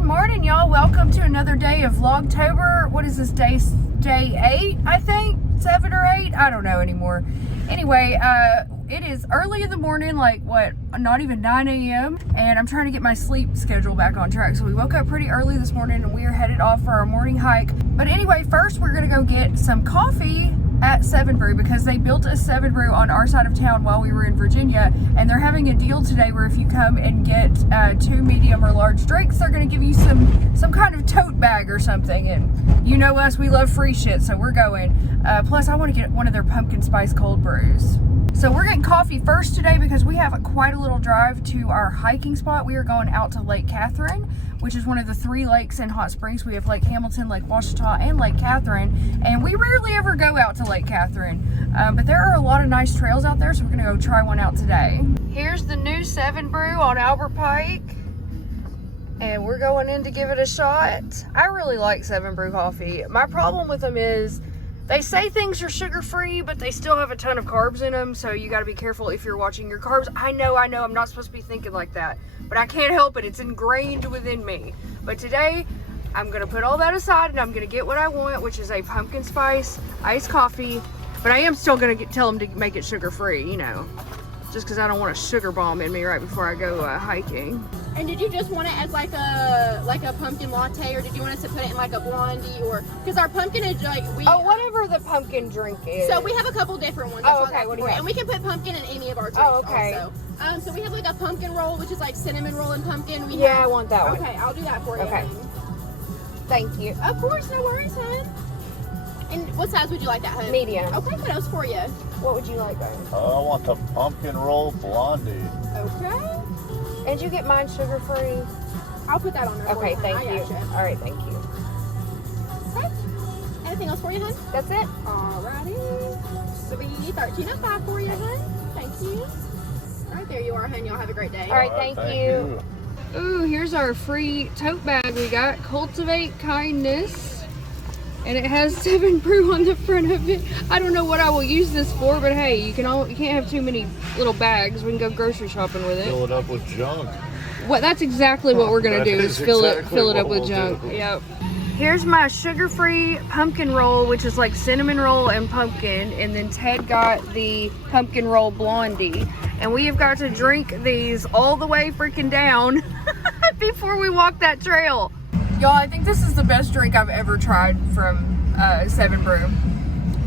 Good morning, y'all. Welcome to another day of Vlogtober. What is this, day 8, I think? 7 or 8? I don't know anymore. Anyway, it is early in the morning, like what, not even 9 a.m. and I'm trying to get my sleep schedule back on track. So we woke up pretty early this morning and we are headed off for our morning hike. But anyway, first we're gonna go get some coffee at Seven Brew because they built a Seven Brew on our side of town while we were in Virginia, and they're having a deal today where if you come and get 2 medium or large drinks, they're gonna give you some kind of tote bag or something. And you know us, we love free shit, so we're going. Plus I want to get one of their pumpkin spice cold brews. So we're getting coffee first today because we have quite a little drive to our hiking spot. We are going out to Lake Catherine, which is one of the 3 lakes in Hot Springs. We have Lake Hamilton, Lake Washita, and Lake Catherine, and we rarely ever go out to Lake Catherine. But there are a lot of nice trails out there, so we're gonna go try one out today. Here's the new Seven Brew on Albert Pike, and we're going in to give it a shot. I really like Seven Brew coffee. My problem with them is they say things are sugar-free, but they still have a ton of carbs in them, so you gotta be careful if you're watching your carbs. I know, I'm not supposed to be thinking like that, but I can't help it. It's ingrained within me. But today, I'm gonna put all that aside and I'm gonna get what I want, which is a pumpkin spice iced coffee, but I am still gonna tell them to make it sugar-free, you know, just because I don't want a sugar bomb in me right before I go hiking. And did you just want it as like a pumpkin latte, or did you want us to put it in like a blondie, or because our pumpkin is like whatever the pumpkin drink is. So we have a couple different ones. Oh, okay. What do you have? And we can put pumpkin in any of our drinks. Oh, okay. Also. So we have like a pumpkin roll, which is like cinnamon roll and pumpkin. I want that one. Okay, I'll do that for you. Okay. Thank you. Of course, no worries, hon. And what size would you like that, hon? Medium. Okay, what else for you? What would you like, babe? I want the pumpkin roll blondie. Okay. And you get mine sugar-free? I'll put that on there. Okay, for thank you. Gotcha. All right, thank you. Okay. Anything else for you, hon? That's it. Alrighty. Sweet. 13.05 for you, hon. Thank you. All right, there you are, hon. Y'all have a great day. All right, thank you. Ooh, here's our free tote bag we got. Cultivate Kindness. And it has Seven Brew on the front of it. I don't know what I will use this for, but hey, you can't have too many little bags. We can go grocery shopping with it. Fill it up with junk. What? That's exactly what we're gonna do. Is fill it up with junk. Do. Yep. Here's my sugar-free pumpkin roll, which is like cinnamon roll and pumpkin, and then Ted got the pumpkin roll blondie, and we have got to drink these all the way freaking down before we walk that trail. Y'all, I think this is the best drink I've ever tried from Seven Brew.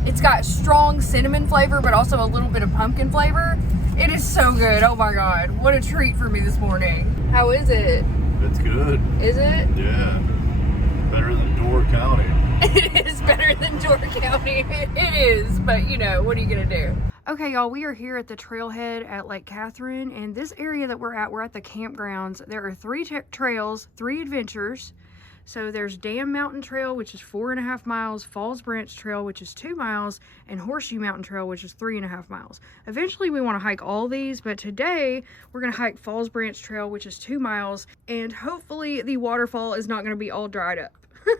It's got strong cinnamon flavor, but also a little bit of pumpkin flavor. It is so good. Oh my God. What a treat for me this morning. How is it? It's good. Is it? Yeah. Better than Door County. It is better than Door County. It is, but you know, what are you gonna do? Okay, y'all, we are here at the trailhead at Lake Catherine, and this area that we're at the campgrounds. There are 3 trails, 3 adventures. So there's Dam Mountain Trail, which is 4.5 miles, Falls Branch Trail, which is 2 miles, and Horseshoe Mountain Trail, which is 3.5 miles. Eventually we want to hike all these, but today we're going to hike Falls Branch Trail, which is 2 miles, and hopefully the waterfall is not going to be all dried up.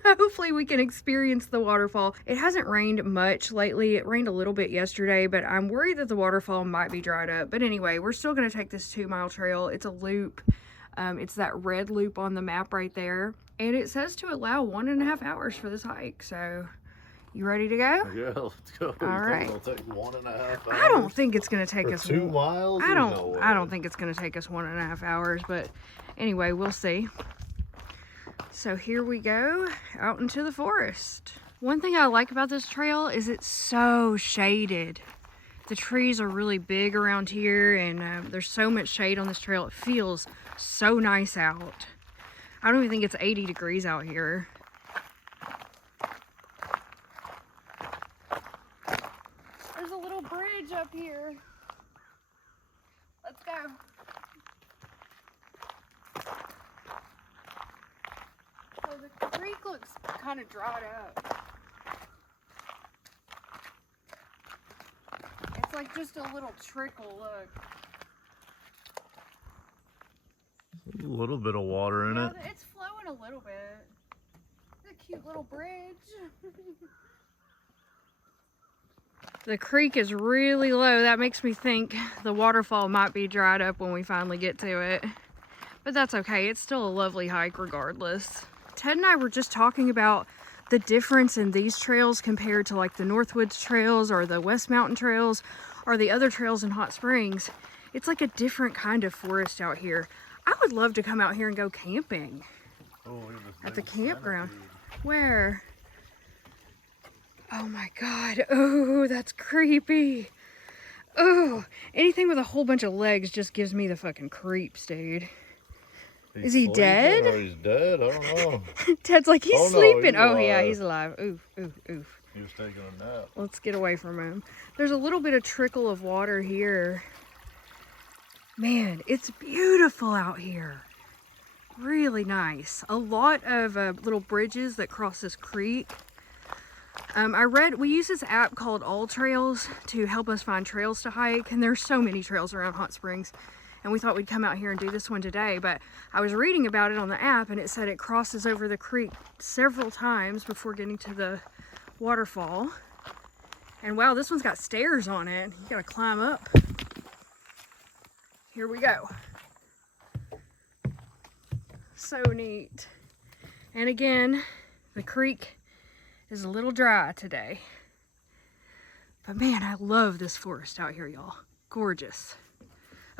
Hopefully we can experience the waterfall. It hasn't rained much lately. It rained a little bit yesterday, but I'm worried that the waterfall might be dried up. But anyway, we're still going to take this 2-mile trail. It's a loop. It's that red loop on the map right there. And it says to allow 1.5 hours for this hike. So, you ready to go? Yeah, let's go. All right. It'll take 1.5 hours. I don't think it's going to take For us 2 miles. I don't think it's going to take us 1.5 hours, but anyway, we'll see. So here we go out into the forest. One thing I like about this trail is it's so shaded. The trees are really big around here, and there's so much shade on this trail. It feels so nice out. I don't even think it's 80 degrees out here. There's a little bridge up here. Let's go. So the creek looks kind of dried up. It's like just a little trickle, look. A little bit of water in it. It's flowing a little bit. It's a cute little bridge. The creek is really low. That makes me think the waterfall might be dried up when we finally get to it. But that's okay. It's still a lovely hike regardless. Ted and I were just talking about the difference in these trails compared to like the Northwoods trails or the West Mountain trails or the other trails in Hot Springs. It's like a different kind of forest out here. I would love to come out here and go camping at the campground. Where? Oh my God. Oh, that's creepy. Oh, anything with a whole bunch of legs just gives me the fucking creeps, dude. Is he dead? Or he's dead. I don't know. Ted's like, he's Oh, no, sleeping. he's Oh, yeah, alive. he's alive. Oof, oof, oof. He was taking a nap. Let's get away from him. There's a little bit of trickle of water here. Man, it's beautiful out here. Really nice. A lot of little bridges that cross this creek. We use this app called All Trails to help us find trails to hike. And there's so many trails around Hot Springs. And we thought we'd come out here and do this one today, but I was reading about it on the app and it said it crosses over the creek several times before getting to the waterfall. And wow, this one's got stairs on it. You gotta climb up. Here we go. So neat. And again, the creek is a little dry today. But man, I love this forest out here, y'all. Gorgeous.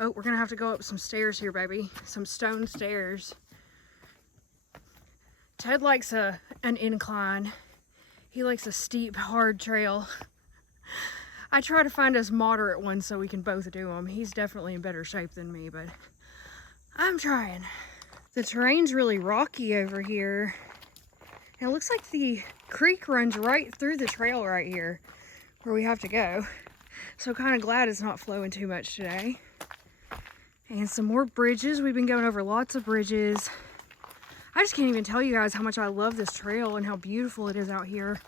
Oh, we're gonna have to go up some stairs here, baby. Some stone stairs. Ted likes an incline. He likes a steep, hard trail. I try to find us moderate ones so we can both do them. He's definitely in better shape than me, but I'm trying. The terrain's really rocky over here. And it looks like the creek runs right through the trail right here where we have to go. So kind of glad it's not flowing too much today. And some more bridges. We've been going over lots of bridges. I just can't even tell you guys how much I love this trail and how beautiful it is out here.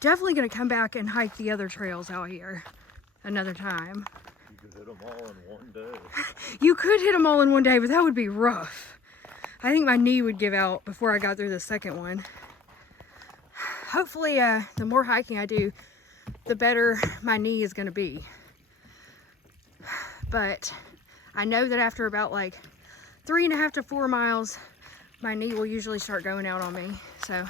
Definitely gonna come back and hike the other trails out here another time. You could hit them all in one day. You could hit them all in one day, but that would be rough. I think my knee would give out before I got through the second one. Hopefully, the more hiking I do, the better my knee is gonna be. But I know that after about like 3.5 to 4 miles, my knee will usually start going out on me. So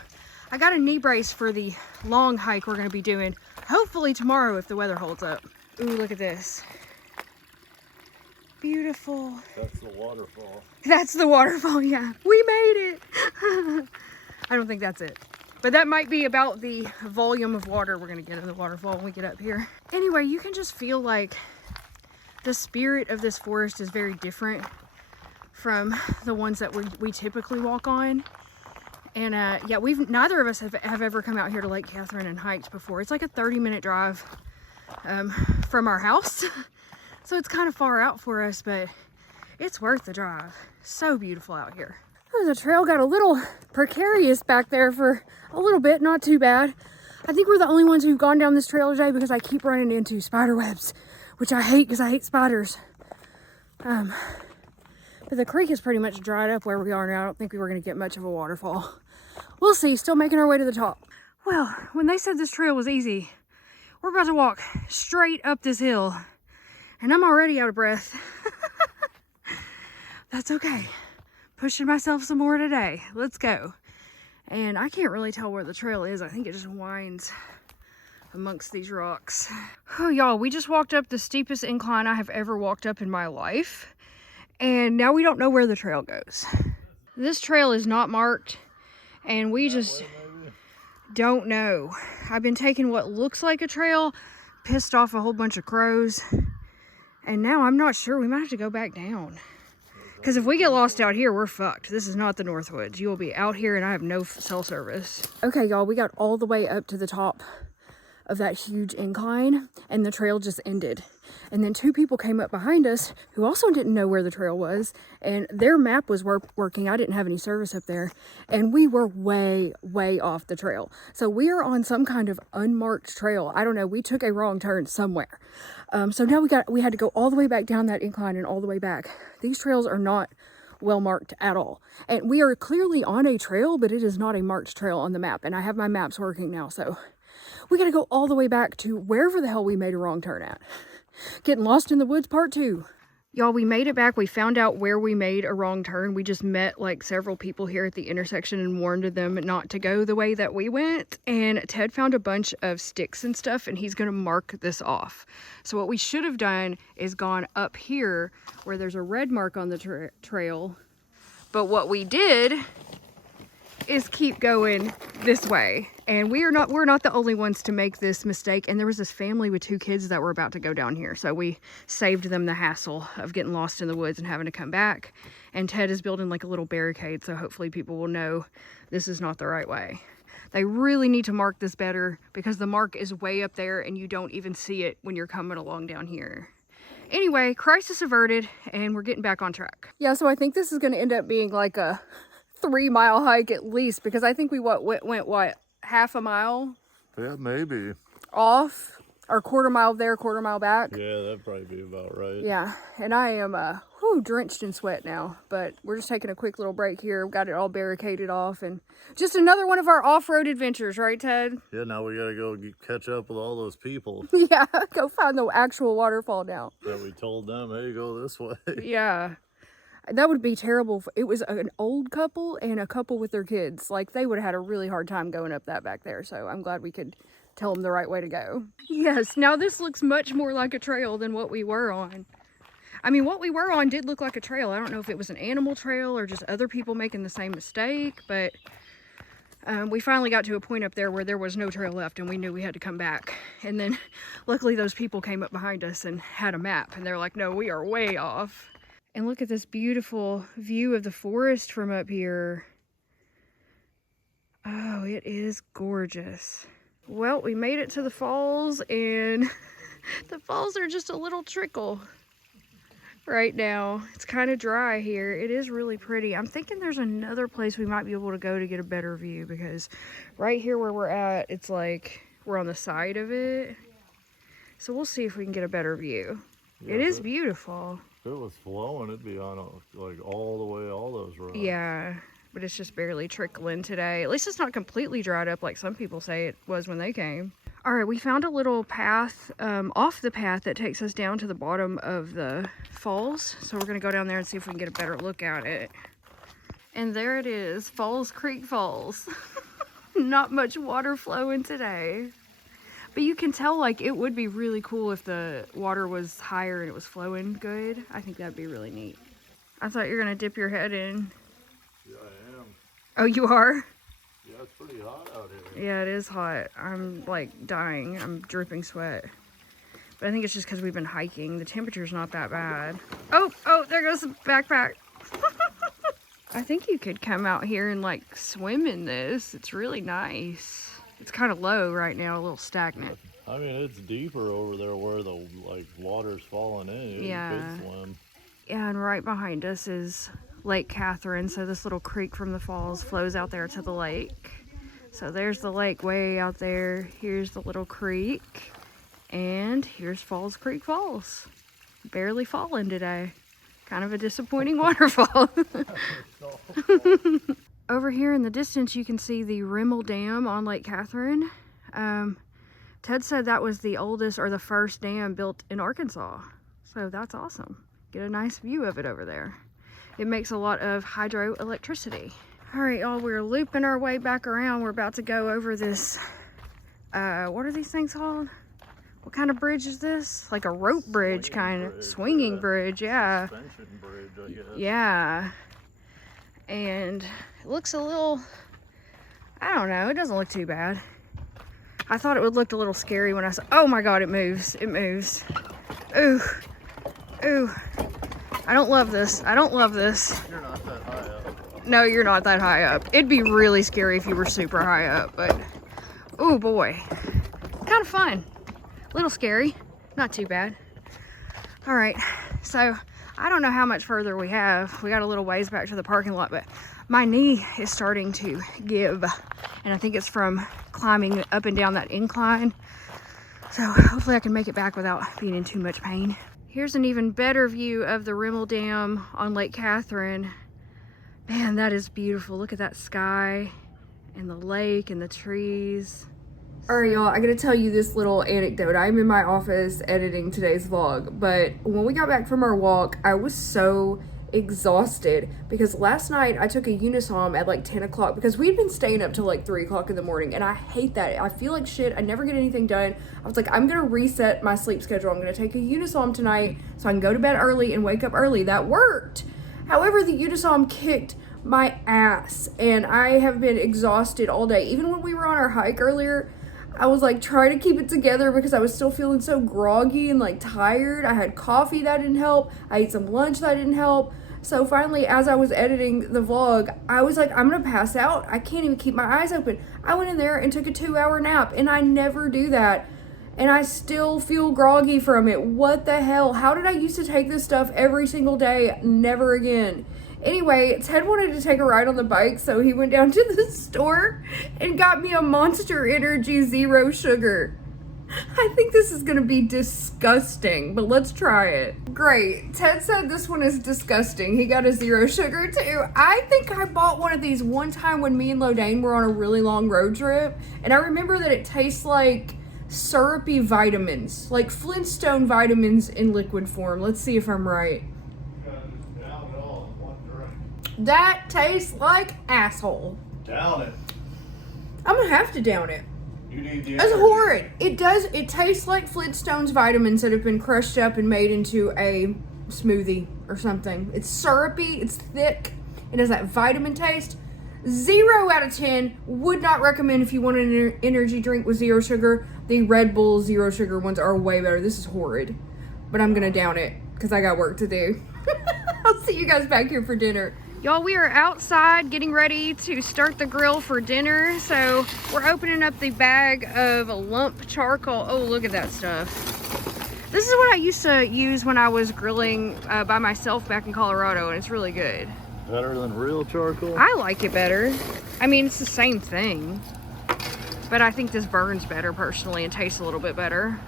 I got a knee brace for the long hike we're gonna be doing, hopefully tomorrow if the weather holds up. Ooh, look at this. Beautiful. That's the waterfall. That's the waterfall, yeah. We made it. I don't think that's it. But that might be about the volume of water we're gonna get in the waterfall when we get up here. Anyway, you can just feel like the spirit of this forest is very different from the ones that we typically walk on. And yeah, neither of us have ever come out here to Lake Catherine and hiked before. It's like a 30-minute drive from our house. So it's kind of far out for us, but it's worth the drive. So beautiful out here. Oh, the trail got a little precarious back there for a little bit, not too bad. I think we're the only ones who've gone down this trail today because I keep running into spider webs, which I hate because I hate spiders. But the creek is pretty much dried up where we are now. I don't think we were going to get much of a waterfall. We'll see. Still making our way to the top. Well, when they said this trail was easy, we're about to walk straight up this hill. And I'm already out of breath. That's okay. Pushing myself some more today. Let's go. And I can't really tell where the trail is. I think it just winds amongst these rocks. Oh, y'all, we just walked up the steepest incline I have ever walked up in my life. And now we don't know where the trail goes. This trail is not marked. And we just don't know. I've been taking what looks like a trail, pissed off a whole bunch of crows. And now I'm not sure. We might have to go back down. Because if we get lost out here, we're fucked. This is not the Northwoods. You will be out here and I have no cell service. Okay, y'all, we got all the way up to the top of that huge incline and the trail just ended. And then 2 people came up behind us who also didn't know where the trail was, and their map was working. I didn't have any service up there, and we were way off the trail. So we are on some kind of unmarked trail. I don't know, we took a wrong turn somewhere. So now we had to go all the way back down that incline and all the way back. These trails are not well marked at all, and we are clearly on a trail, but it is not a marked trail on the map. And I have my maps working now, so we got to go all the way back to wherever the hell we made a wrong turn at. Getting lost in the woods part 2. Y'all, we made it back. We found out where we made a wrong turn. We just met like several people here at the intersection and warned them not to go the way that we went. And Ted found a bunch of sticks and stuff, and he's gonna mark this off. So what we should have done is gone up here where there's a red mark on the trail. But what we did is keep going this way. And we're not the only ones to make this mistake. And there was this family with 2 kids that were about to go down here. So we saved them the hassle of getting lost in the woods and having to come back. And Ted is building like a little barricade. So hopefully people will know this is not the right way. They really need to mark this better because the mark is way up there and you don't even see it when you're coming along down here. Anyway, crisis averted and we're getting back on track. Yeah, so I think this is going to end up being like a 3-mile hike at least, because I think we went what, half a mile? Yeah, maybe. Off, or quarter mile there, quarter mile back. Yeah, that'd probably be about right. Yeah, and I am drenched in sweat now, but we're just taking a quick little break here. We've got it all barricaded off, and just another one of our off-road adventures, right, Ted? Yeah, now we gotta go catch up with all those people. Yeah, go find the actual waterfall now. That we told them, hey, go this way. Yeah. That would be terrible. It was an old couple and a couple with their kids. Like, they would have had a really hard time going up that back there. So I'm glad we could tell them the right way to go. Yes, now this looks much more like a trail than what we were on. I mean, what we were on did look like a trail. I don't know if it was an animal trail or just other people making the same mistake. But we finally got to a point up there where there was no trail left and we knew we had to come back. And then luckily those people came up behind us and had a map. And they're like, no, we are way off. And look at this beautiful view of the forest from up here. Oh, it is gorgeous. Well, we made it to the falls, and the falls are just a little trickle right now. It's kind of dry here. It is really pretty. I'm thinking there's another place we might be able to go to get a better view, because right here where we're at, it's like we're on the side of it. So we'll see if we can get a better view. Yeah, it is beautiful. If it was flowing, it'd be on like all the way, all those roads. Yeah, but it's just barely trickling today. At least it's not completely dried up like some people say it was when they came. All right, we found a little path off the path that takes us down to the bottom of the falls. So we're gonna go down there and see if we can get a better look at it. And there it is, Falls Creek Falls. Not much water flowing today. But you can tell, like, it would be really cool if the water was higher and it was flowing good. I think that'd be really neat. I thought you were gonna dip your head in. Yeah, I am. Oh, you are? Yeah, it's pretty hot out here. Yeah, it is hot. I'm like dying. I'm dripping sweat. But I think it's just because we've been hiking. The temperature's not that bad. Oh, there goes the backpack. I think you could come out here and like swim in this. It's really nice. It's kind of low right now, a little stagnant. I mean, it's deeper over there where the like water's falling in. You could swim. Yeah, and right behind us is Lake Catherine. So this little creek from the falls flows out there to the lake. So there's the lake way out there. Here's the little creek. And here's Falls Creek Falls. Barely falling today. Kind of a disappointing waterfall. Over here in the distance, you can see the Rimmel Dam on Lake Catherine. Ted said that was the oldest or the first dam built in Arkansas. So that's awesome. Get a nice view of it over there. It makes a lot of hydroelectricity. All right, y'all, we're looping our way back around. We're about to go over this, what are these things called? What kind of bridge is this? Like a rope bridge, kind of. Swinging bridge, yeah. Suspension bridge, I guess. Yeah. And it looks a little, I don't know, it doesn't look too bad. I thought it would look a little scary when I saw, oh my God, it moves. It moves. Ooh. Ooh. I don't love this. I don't love this. You're not that high up. No, you're not that high up. It'd be really scary if you were super high up, but oh boy. Kind of fun. A little scary. Not too bad. All right. So I don't know how much further we have. We got a little ways back to the parking lot, but my knee is starting to give. And I think it's from climbing up and down that incline. So hopefully I can make it back without being in too much pain. Here's an even better view of the Rimmel Dam on Lake Catherine. Man, that is beautiful. Look at that sky and the lake and the trees. All right, y'all, I gotta tell you this little anecdote. I'm in my office editing today's vlog, but when we got back from our walk, I was so exhausted because last night I took a Unisom at like 10 o'clock because we'd been staying up till like 3 o'clock in the morning, and I hate that. I feel like shit. I never get anything done. I was like, I'm gonna reset my sleep schedule. I'm gonna take a Unisom tonight so I can go to bed early and wake up early. That worked. However, the Unisom kicked my ass, and I have been exhausted all day. Even when we were on our hike earlier, I was like trying to keep it together because I was still feeling so groggy and like tired. I had coffee, that didn't help. I ate some lunch, that didn't help. So finally, as I was editing the vlog, I was like, I'm gonna pass out. I can't even keep my eyes open. I went in there and took a 2-hour nap, and I never do that. And I still feel groggy from it. What the hell? How did I used to take this stuff every single day? Never again. Anyway, Ted wanted to take a ride on the bike, so he went down to the store and got me a Monster Energy Zero Sugar. I think this is gonna be disgusting, but let's try it. Great. Ted said this one is disgusting. He got a zero sugar too. I think I bought one of these one time when me and Lodane were on a really long road trip, and I remember that it tastes like syrupy vitamins, like Flintstone vitamins in liquid form. Let's see if I'm right. That tastes like asshole. Down it. I'm gonna have to down it. You need the That's energy. horrid. It does. It tastes like Flintstones vitamins that have been crushed up and made into a smoothie or something. It's syrupy. It's thick. It has that vitamin taste. 0 out of 10. Would not recommend if you want an energy drink with zero sugar. The Red Bull zero sugar ones are way better. This is horrid. But I'm gonna down it because I got work to do. I'll see you guys back here for dinner. Y'all, we are outside getting ready to start the grill for dinner. So we're opening up the bag of lump charcoal. Oh, look at that stuff. This is what I used to use when I was grilling by myself back in Colorado, and it's really good. Better than real charcoal? I like it better. I mean, it's the same thing, but I think this burns better personally and tastes a little bit better.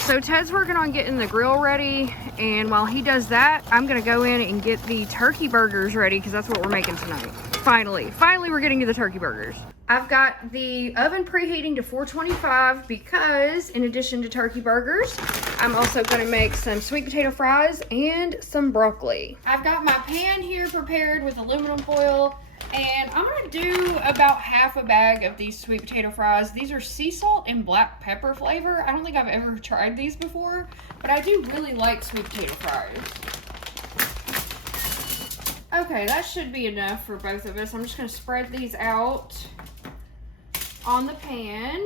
So Ted's working on getting the grill ready, and while he does that, I'm gonna go in and get the turkey burgers ready because that's what we're making tonight. Finally we're getting to the turkey burgers. I've got the oven preheating to 425 because in addition to turkey burgers, I'm also gonna make some sweet potato fries and some broccoli. I've got my pan here prepared with aluminum foil, and I'm gonna do about half a bag of these sweet potato fries. These are sea salt and black pepper flavor. I don't think I've ever tried these before, but I do really like sweet potato fries. Okay, that should be enough for both of us. I'm just gonna spread these out on the pan.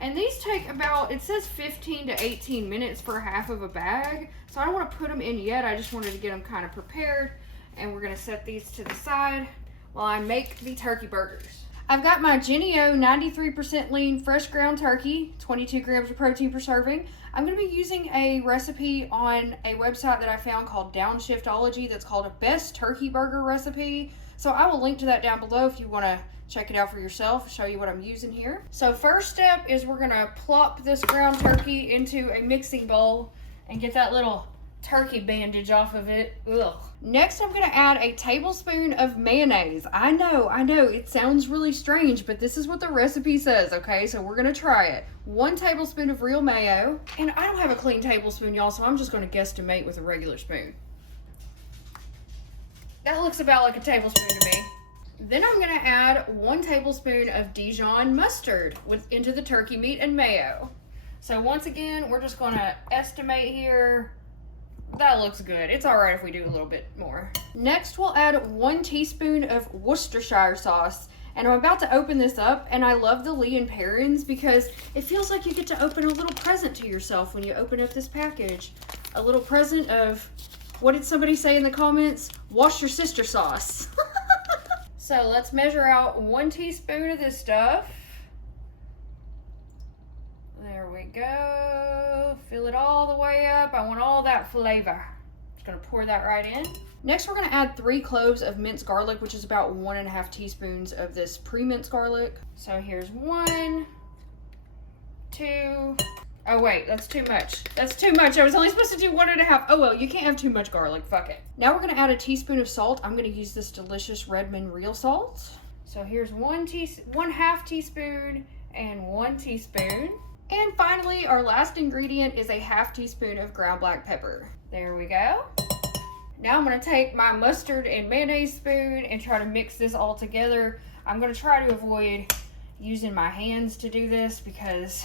And these take about, it says 15 to 18 minutes for half of a bag. So I don't want to put them in yet. I just wanted to get them kind of prepared. And we're gonna set these to the side while I make the turkey burgers. I've got my Jennie-O 93% lean fresh ground turkey, 22 grams of protein per serving. I'm going to be using a recipe on a website that I found called Downshiftology that's called a best turkey burger recipe. So I will link to that down below if you want to check it out for yourself, show you what I'm using here. So first step is we're going to plop this ground turkey into a mixing bowl and get that little turkey bandage off of it. Ugh. Next, I'm going to add a tablespoon of mayonnaise. I know, it sounds really strange, but this is what the recipe says, okay? So we're going to try it. 1 tablespoon of real mayo. And I don't have a clean tablespoon, y'all, so I'm just going to guesstimate with a regular spoon. That looks about like a tablespoon to me. Then I'm going to add 1 tablespoon of Dijon mustard into the turkey meat and mayo. So once again, we're just going to estimate here. That looks good. It's all right if we do a little bit more. Next, we'll add 1 teaspoon of Worcestershire sauce. And I'm about to open this up, and I love the Lee & Perrins because it feels like you get to open a little present to yourself when you open up this package. A little present of, what did somebody say in the comments? Wash your sister sauce. So let's measure out 1 teaspoon of this stuff. There we go. Fill it all the way up. I want all that flavor. Just gonna pour that right in. Next, we're gonna add 3 cloves of minced garlic, which is about 1.5 teaspoons of this pre-minced garlic. So here's 1, 2. Oh wait, that's too much. That's too much. I was only supposed to do 1.5. Oh well, you can't have too much garlic. Fuck it. Now we're gonna add a teaspoon of salt. I'm gonna use this delicious Redmond real salt. So here's 1/2 teaspoon and 1 teaspoon. And finally, our last ingredient is a ½ teaspoon of ground black pepper. There we go. Now I'm gonna take my mustard and mayonnaise spoon and try to mix this all together. I'm gonna try to avoid using my hands to do this because,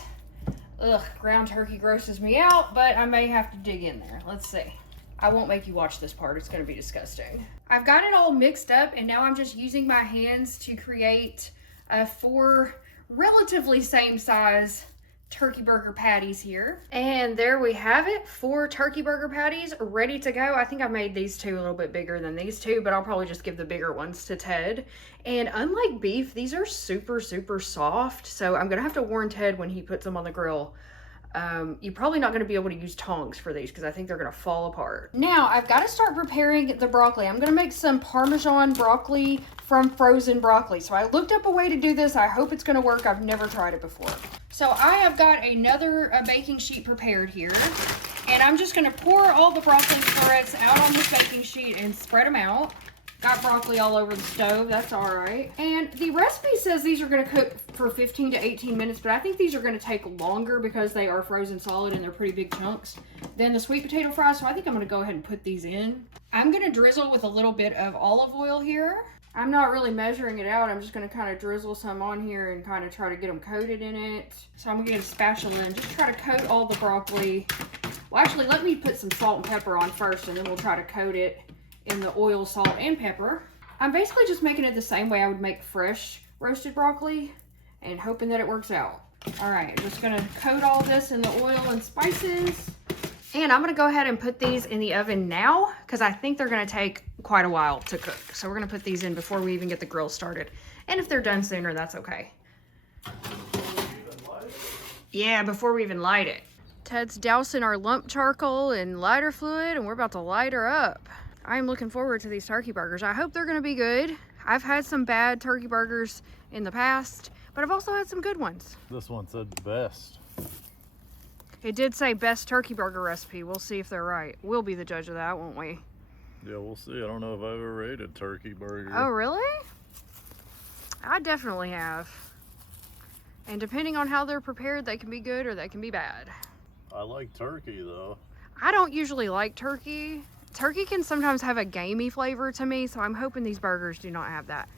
ground turkey grosses me out, but I may have to dig in there. Let's see. I won't make you watch this part, it's gonna be disgusting. I've got it all mixed up and now I'm just using my hands to create 4 relatively same size turkey burger patties here. And there we have it, 4 turkey burger patties ready to go. I think I made these 2 a little bit bigger than these 2, but I'll probably just give the bigger ones to Ted. And unlike beef, these are super, super soft. So I'm gonna have to warn Ted when he puts them on the grill. You're probably not gonna be able to use tongs for these because I think they're gonna fall apart. Now I've got to start preparing the broccoli. I'm gonna make some Parmesan broccoli from frozen broccoli. So I looked up a way to do this. I hope it's gonna work. I've never tried it before. So I have got another baking sheet prepared here. And I'm just gonna pour all the broccoli florets out on this baking sheet and spread them out. Got broccoli all over the stove, that's all right. And the recipe says these are gonna cook for 15 to 18 minutes, but I think these are gonna take longer because they are frozen solid and they're pretty big chunks than the sweet potato fries, so I think I'm gonna go ahead and put these in. I'm gonna drizzle with a little bit of olive oil here. I'm not really measuring it out, I'm just gonna kind of drizzle some on here and kind of try to get them coated in it. So I'm gonna get a spatula and just try to coat all the broccoli. Well, actually, let me put some salt and pepper on first and then we'll try to coat it in the oil, salt, and pepper. I'm basically just making it the same way I would make fresh roasted broccoli and hoping that it works out. All right, I'm just gonna coat all this in the oil and spices. And I'm gonna go ahead and put these in the oven now because I think they're gonna take quite a while to cook. So we're gonna put these in before we even get the grill started. And if they're done sooner, that's okay. Yeah, before we even light it. Ted's dousing our lump charcoal in lighter fluid and we're about to light her up. I'm looking forward to these turkey burgers. I hope they're gonna be good. I've had some bad turkey burgers in the past, but I've also had some good ones. This one said best. It did say best turkey burger recipe. We'll see if they're right. We'll be the judge of that, won't we? Yeah, we'll see. I don't know if I've ever ate a turkey burger. Oh, really? I definitely have. And depending on how they're prepared, they can be good or they can be bad. I like turkey though. I don't usually like turkey. Turkey can sometimes have a gamey flavor to me, so I'm hoping these burgers do not have that.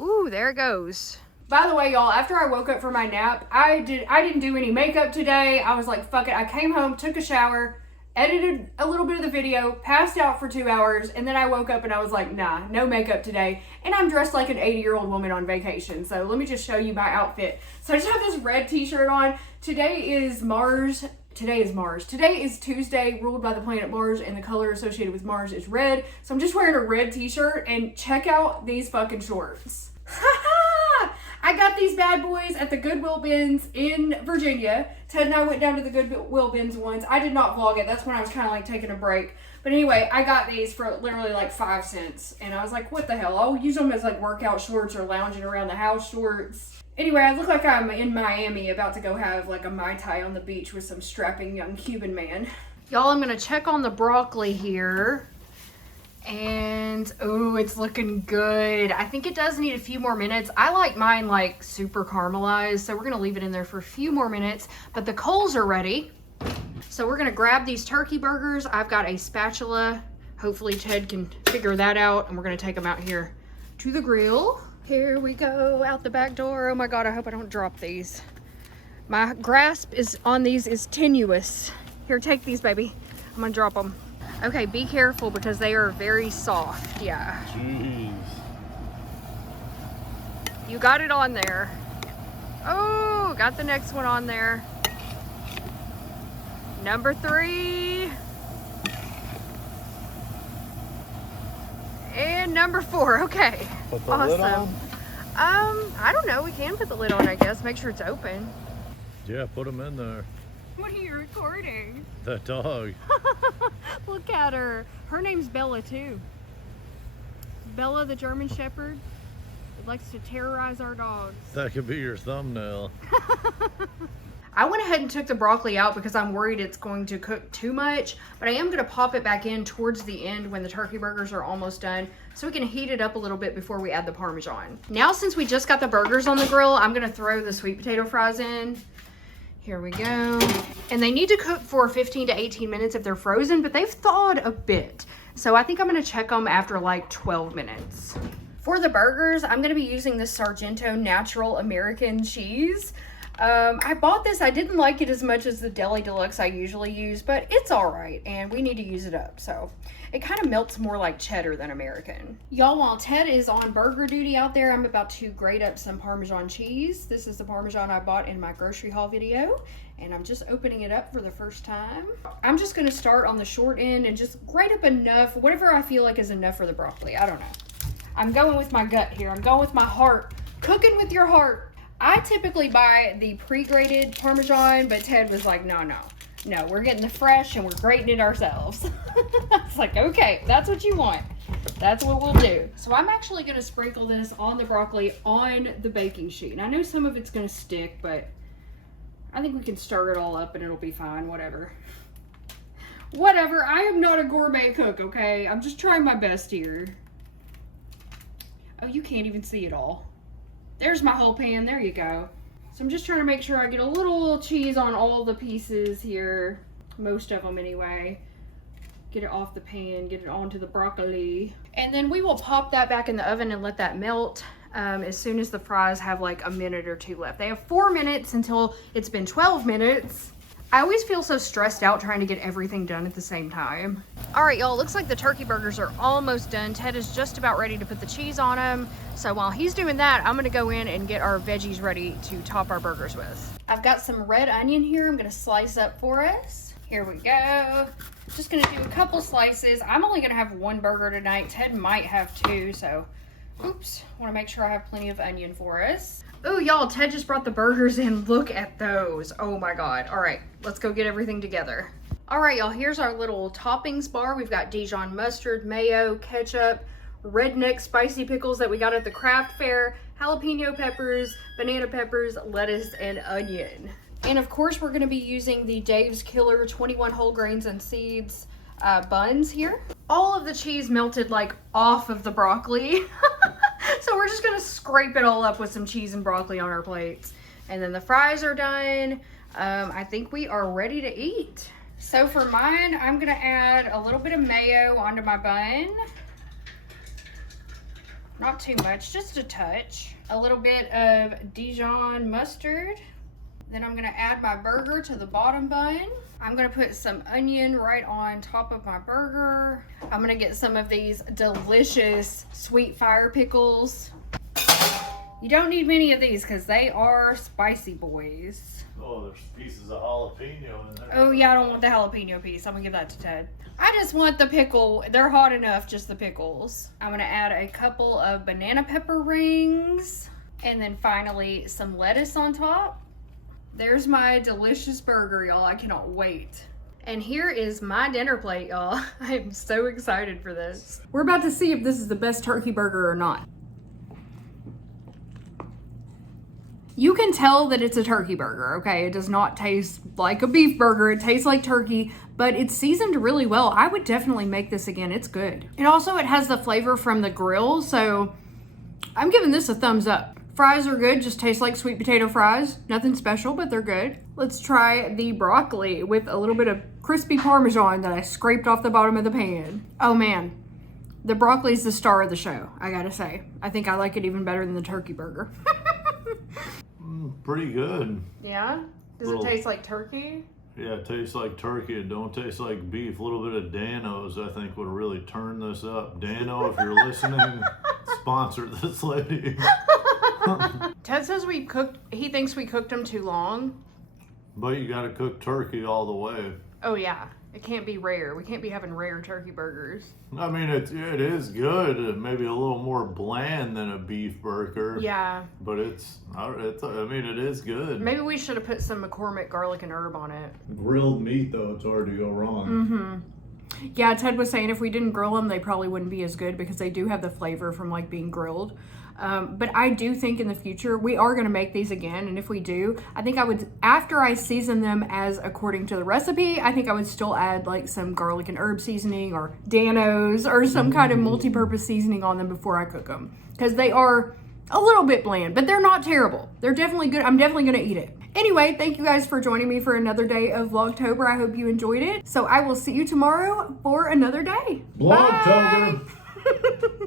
Ooh, there it goes. By the way, y'all, after I woke up from my nap, I didn't do any makeup today. I was like, fuck it. I came home, took a shower, edited a little bit of the video, passed out for 2 hours, and then I woke up and I was like, nah, no makeup today. And I'm dressed like an 80-year-old woman on vacation. So let me just show you my outfit. So I just have this red t-shirt on. Today is Mars. Today is Tuesday, ruled by the planet Mars, and the color associated with Mars is red. So I'm just wearing a red t-shirt, and check out these fucking shorts. I got these bad boys at the Goodwill bins in Virginia. Ted and I went down to the Goodwill bins once. I did not vlog it. That's when I was kind of like taking a break. But anyway, I got these for literally like 5 cents. And I was like, what the hell? I'll use them as like workout shorts or lounging around the house shorts. Anyway, I look like I'm in Miami about to go have like a Mai Tai on the beach with some strapping young Cuban man. Y'all, I'm gonna check on the broccoli here. And, oh, it's looking good. I think it does need a few more minutes. I like mine like super caramelized, so we're gonna leave it in there for a few more minutes. But the coals are ready. So we're gonna grab these turkey burgers. I've got a spatula. Hopefully Ted can figure that out. And we're gonna take them out here to the grill. Here we go, out the back door. Oh my God, I hope I don't drop these. My grasp on these is tenuous. Here, take these, baby. I'm gonna drop them. Okay, be careful because they are very soft, yeah. Jeez. You got it on there. Oh, got the next one on there. Number 3. And number 4, okay. Put the lid on? I don't know, we can put the lid on, I guess. Make sure it's open. Yeah, put them in there. What are you recording? That dog. Look at her. Her name's Bella too. Bella the German Shepherd. Likes to terrorize our dogs. That could be your thumbnail. I went ahead and took the broccoli out because I'm worried it's going to cook too much, but I am going to pop it back in towards the end when the turkey burgers are almost done so we can heat it up a little bit before we add the Parmesan. Now, since we just got the burgers on the grill, I'm going to throw the sweet potato fries in. Here we go. And they need to cook for 15 to 18 minutes if they're frozen, but they've thawed a bit. So I think I'm going to check them after like 12 minutes. For the burgers, I'm going to be using this Sargento Natural American cheese. I bought this. I didn't like it as much as the Deli Deluxe I usually use, but it's all right, and we need to use it up. So it kind of melts more like cheddar than American. Y'all, while Ted is on burger duty out there, I'm about to grate up some Parmesan cheese. This is the Parmesan I bought in my grocery haul video, and I'm just opening it up for the first time. I'm just going to start on the short end and just grate up enough, whatever I feel like is enough for the broccoli. I don't know. I'm going with my gut here. I'm going with my heart. Cooking with your heart. I typically buy the pre-grated Parmesan, but Ted was like, no, we're getting the fresh and we're grating it ourselves. It's like, okay, that's what you want. That's what we'll do. So I'm actually going to sprinkle this on the broccoli on the baking sheet. And I know some of it's going to stick, but I think we can stir it all up and it'll be fine, whatever. Whatever, I am not a gourmet cook, okay? I'm just trying my best here. Oh, you can't even see it all. There's my whole pan. There you go. So I'm just trying to make sure I get a little cheese on all the pieces here. Most of them anyway. Get it off the pan, get it onto the broccoli. And then we will pop that back in the oven and let that melt as soon as the fries have like a minute or two left. They have 4 minutes until it's been 12 minutes. I always feel so stressed out trying to get everything done at the same time. All right, y'all, looks like the turkey burgers are almost done. Ted is just about ready to put the cheese on them. So while he's doing that, I'm gonna go in and get our veggies ready to top our burgers with. I've got some red onion here I'm gonna slice up for us. Here we go. Just gonna do a couple slices. I'm only gonna have one burger tonight. Ted might have two, so oops. Wanna make sure I have plenty of onion for us. Oh, y'all, Ted just brought the burgers in. Look at those. Oh my God. All right, let's go get everything together. All right, y'all, here's our little toppings bar. We've got Dijon mustard, mayo, ketchup, redneck spicy pickles that we got at the craft fair, jalapeno peppers, banana peppers, lettuce, and onion. And of course, we're gonna be using the Dave's Killer 21 whole grains and seeds buns here. All of the cheese melted like off of the broccoli. So we're just gonna scrape it all up with some cheese and broccoli on our plates. And then the fries are done. I think we are ready to eat. So for mine, I'm gonna add a little bit of mayo onto my bun. Not too much, just a touch. A little bit of Dijon mustard. Then I'm gonna add my burger to the bottom bun. I'm gonna put some onion right on top of my burger. I'm gonna get some of these delicious sweet fire pickles. You don't need many of these because they are spicy boys. Oh, there's pieces of jalapeno in there. Oh yeah, I don't want the jalapeno piece. I'm gonna give that to Ted. I just want the pickle. They're hot enough, just the pickles. I'm gonna add a couple of banana pepper rings. And then finally some lettuce on top. There's my delicious burger, y'all. I cannot wait. And here is my dinner plate, y'all. I am so excited for this. We're about to see if this is the best turkey burger or not. You can tell that it's a turkey burger, okay? It does not taste like a beef burger. It tastes like turkey, but it's seasoned really well. I would definitely make this again. It's good. And also it has the flavor from the grill, so I'm giving this a thumbs up. Fries are good, just taste like sweet potato fries. Nothing special, but they're good. Let's try the broccoli with a little bit of crispy Parmesan that I scraped off the bottom of the pan. Oh man, the broccoli's the star of the show, I gotta say. I think I like it even better than the turkey burger. Pretty good. Yeah? Does it taste like turkey? Yeah, it tastes like turkey. It don't taste like beef. A little bit of Dano's, I think, would really turn this up. Dano, if you're listening, sponsor this lady. Ted says he thinks we cooked them too long. But you gotta cook turkey all the way. Oh yeah, it can't be rare. We can't be having rare turkey burgers. I mean, it is good. Maybe a little more bland than a beef burger. Yeah. But I mean, it is good. Maybe we should have put some McCormick garlic and herb on it. Grilled meat, though, it's hard to go wrong. Mm-hmm. Yeah, Ted was saying if we didn't grill them, they probably wouldn't be as good because they do have the flavor from like being grilled. But I do think in the future we are going to make these again, and if we do, I think I would, after I season them as according to the recipe, I think I would still add like some garlic and herb seasoning or Danos or some kind of multi-purpose seasoning on them before I cook them, because they are a little bit bland, but they're not terrible. They're definitely good. I'm definitely going to eat it. Anyway, thank you guys for joining me for another day of Vlogtober. I hope you enjoyed it. So I will see you tomorrow for another day. Vlogtober. Bye.